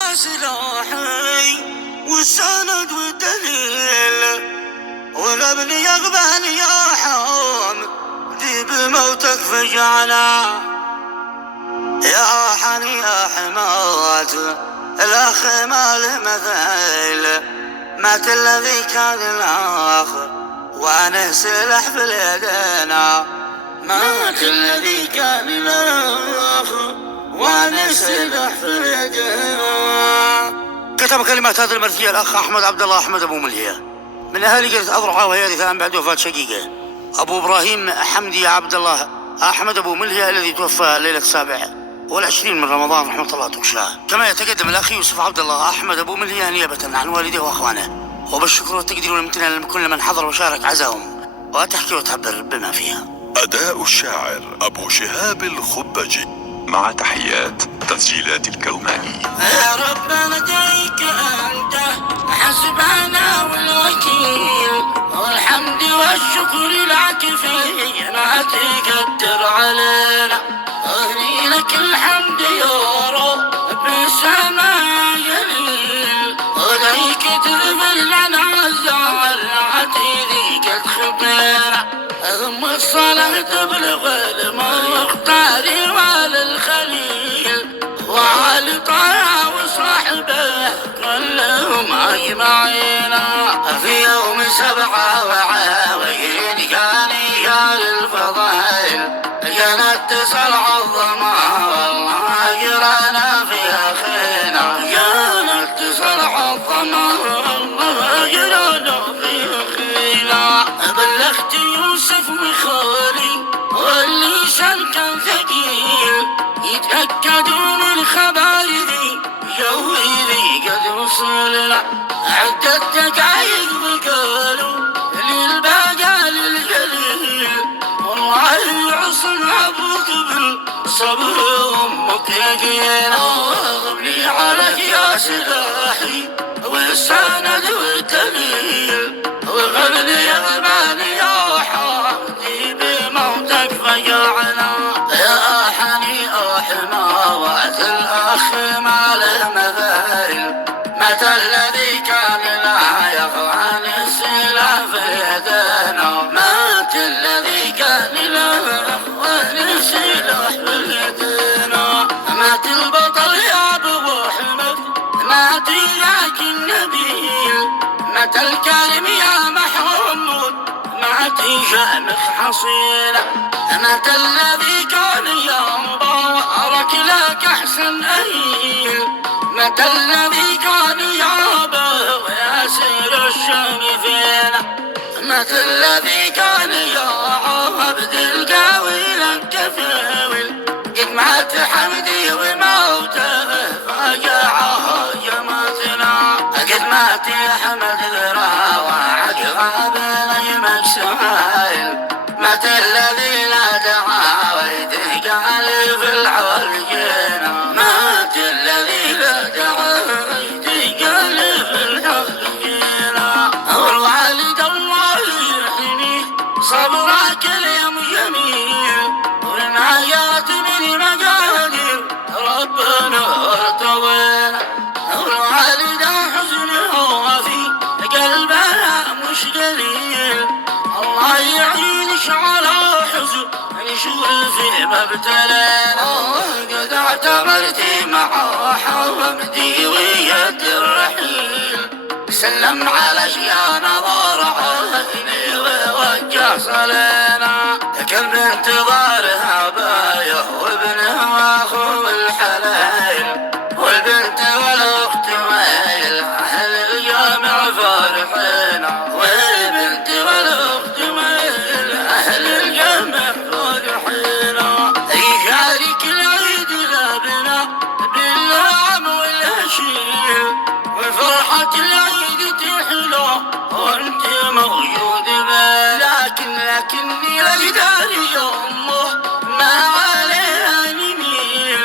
سلاحي والسند والدليل، والابن يقبل يا حام ذي بموتك فجعنا. يا حني يا حمات الاخ ما له مثيل، مات الذي كان الاخر وانا سلح في اليدينا. مات الذي كان الاخر وانا سلح في اليدينا. كتب كلمات هذه المرثية الأخ أحمد عبد الله أحمد أبو ملهية من أهالي قرية أضرعة، وهي رثاء بعد وفاة شقيقه أبو إبراهيم حمدي عبد الله أحمد أبو ملهية الذي توفى ليلة 27 من رمضان رحمة الله تغشاه. كما يتقدم الأخ يوسف عبد الله أحمد أبو ملهية نيابة عن والده وأخوانه، وبالشكر والتقدير والامتنان لكل من حضر وشارك عزاهم، وتحكي وتعبر بما فيها. أداء الشاعر أبو شهاب الخبجي مع تحيات تسجيلات الكوماني. يا رب لديك أنت حسبنا والوكيل، والحمد والشكر لك في ما تقدر علينا. أغني لك الحمد يا رب السماء جليل، وليك تغفر لنا الزعل تضيق خبينا. ثم الصلاة تبلغ المختار والخليل، وعلى طه وصحبه كلهم أجمعين. في يوم 27 كان يا الفضائل كانت تصلع الظما، والله جرانا في أخينا. كانت تصلع الظما والله جرانا في أخينا. بلغت يوسف وخالي واللسان كان ثقيل، يتأكدون الخبر ذي جوي ذي قد وصلنا. عدت دقايق وقالوا للبقى للجليل، والله يعصم ابوك بالصبر وامك يقين. اغبني عليك يا سلاحي والسند والدليل، وغبني يغبني يا حامدي بموتك فجعنا. يا حني حماوة الاخ ما له مثيل، متى الذي كان لا يخوان السلاح في يدنا. مات الذي كان لا يخوان السلاح في يدنا. مات البطل يا ابو احمد، مات ذاك النبيل، مات الكريم يا محمود، مات شأنك حصيلة. مات الذي كان يا مبارك لك احسن اهيل، متى الذي كان يابه وياسر الشام فينا. متى الذي كان يا عبد القاوي الكفاول، قد مات حمدي وموته فجعه جماتنا. قد مات حمد ذرا وعقرب نجمك سهيل، متى الذي لا دعا ويتقال في العول جينا. مات الذي لا دعا ويتقال في العول جينا. والوالد الله يحميه صبرك اليوم جميل، والنهايات من مقادير ربنا طوينا. والوالد حزنه في قلبها مش قليل، الله يعينش على حزن نشوف في مبتلانا. قد اعتمرتي مع حمدي ويد الرحيل، سلم على شيان ضرعتني ووجه صلينا. كم بانتظارها بايه وابنه واخو الحلال، والبنت والاخت ميل اهل الجامع فرحين. والبنت والاخت ميل اهل الجامع فرحين. يشارك العيد الابناء باللعب والهشيم، وفرحة العيد تحلى وانت موجود بيه. لكني لقداري يا امه ما عليها نميل،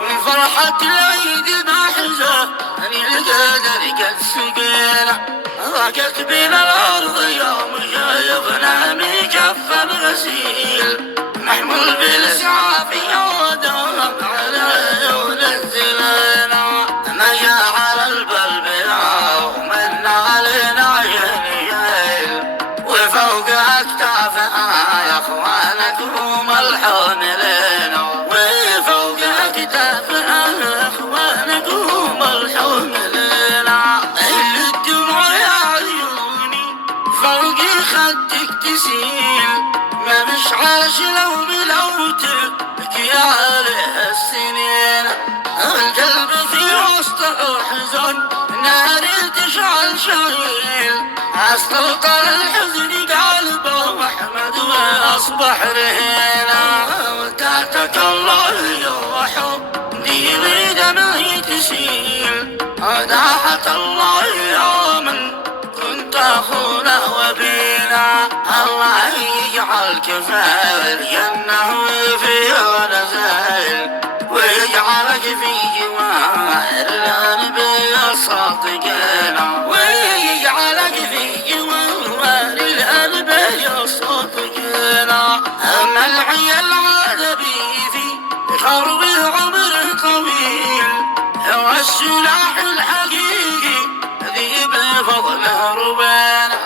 وفرحة العيد بحزة القدر قد سقينا. ضاقت بنا الارض يوم شايفنا مكفى بغسيل، محمول بالاسعاف يودم على ونزلنا. ما شايل استوطن الحزن قلبه واحمد واصبح رهينه وتحتك الله يرحم ديري دمعي تسيل وداحة الله يا من كنت اخونا وبينا الله يجعل كفاية الجنة وفيها نزايل ويجعلك في جوار الأنبياء صادقين ويجعلك في جوار الأنبياء صادقين أما العيال العربي في خرب عمر طويل هو السلاح الحقيقي ذي بفضله ربنا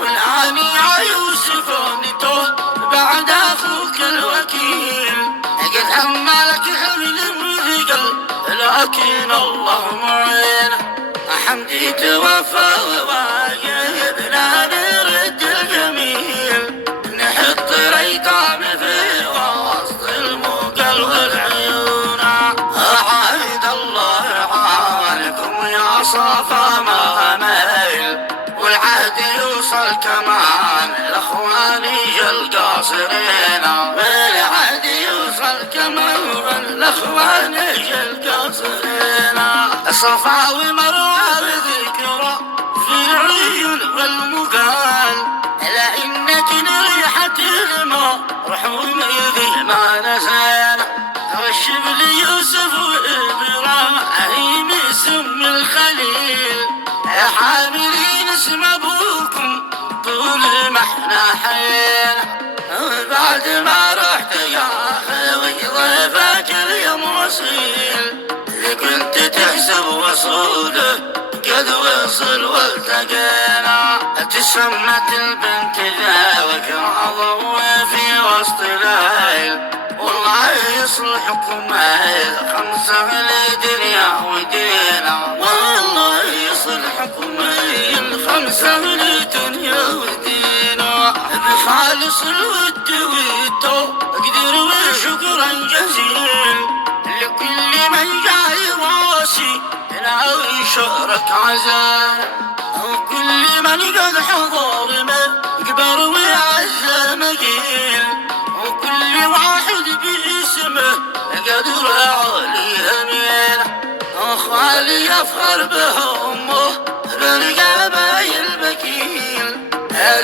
والآن يا يوسف نتوه بعد أخوك الوكيل قد حملك حمل مثقل لكن الله معينه حمدي توفى وواجبنا نرد الجميل نحط ريطان في وسط الموقل والعيون عايد الله عانكم يا صفا ما ميل والعهد يوصل كمان لاخواني القاصرين والعهد يوصل كمان لاخواني القاصرين صفا ومروه بذكرى في العيون والمقال لانك ريحة الماء رحوم ذي ما نزال والشبل يوسف وابراهيم اسم الخليل حاملين اسم ابوكم طول ما احنا حينا بعد ما رحت يا اخوي ضيفك اليوم وصيل اللي كنت تحسب وصوله قد وصل والتقينا تسمت البنت ذاك عضو في وسط الليل والله يصلحكم الخمسة لدنيا ودينا والله يصلحكم الخمسة لدنيا ودينا بخالص الود والتقدير وشكرا جزيل لكل من جاي راسي ناوي شهرك عزانا وكل من قد حضر مقبر وعز مقيل وكل واحد باسمه قدر علي امينه وخالي يفخر بهمه بالقبايل بكيل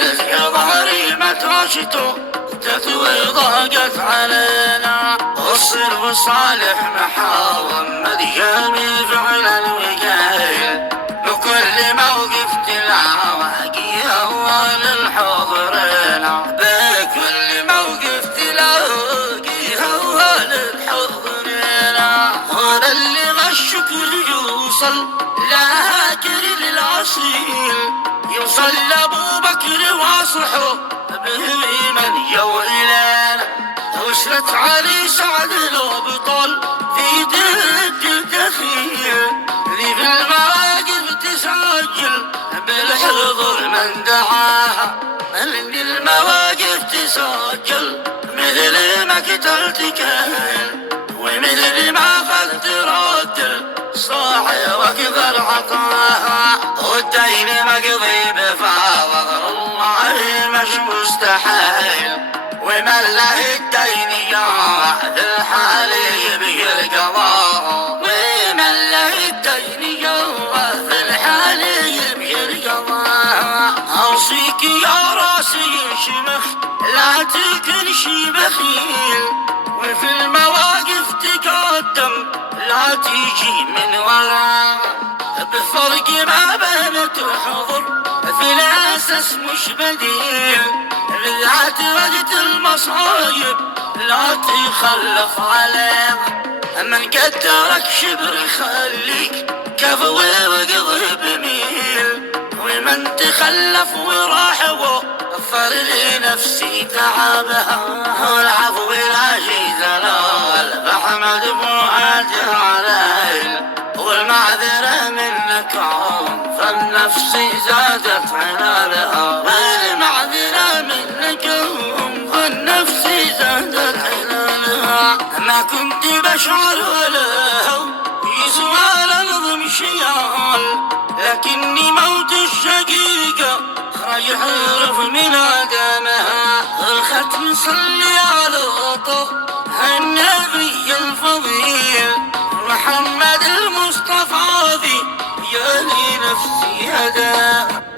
رزق ظهري مترشته تثوي ضاقت علينا وصل وصالح محاضن مديامي فعلا وقايل بكل موقف تلاقي اول الحاضرين بكل موقف تلاقي اول الحاضرين هذا اللي غشك يوصل لهاكر للعصيل يوصل لابو بكر واصحه به من يوئلنا وشرت علي سعد لو بطل في دد الدخيل ذي في المواقف تسجل بالحضور من دعاها من المواقف تسجل مثل ما قتلت كهل ومثل ما اخذت رد صاحي وكثر عطاها والدين مقضي بفضل الله مش مستحيل ومن له الدين يا في الحال يبي القضاء ومن له الدين يا في الحال يبي القضاء اوصيك يا راسي شمخ لا تكن شي بخيل وفي المواقف تقدم لا تيجي من ورا بفرق ما بين تحضر في الاساس مش بديل بالذات وقت المصايب لا تخلف عليه من قدرك شبر خليك كفو وقضي بميل ومن تخلف وراح وفر لنفسي تعبها والعفو لا شي زلال فحمد فؤاد عليل والمعذرة منك عون فالنفس زادت عنالها والمعذرة منك عون فالنفس زادت عنالها ما كنت بشعر ولا هو يسوى الأرض مش شيال، لكني موت الشقيقة خرج يعرف من آدمها. الختم صلي على طه النبي الفضيل محمد المصطفى ذي يا لي نفسي هداه.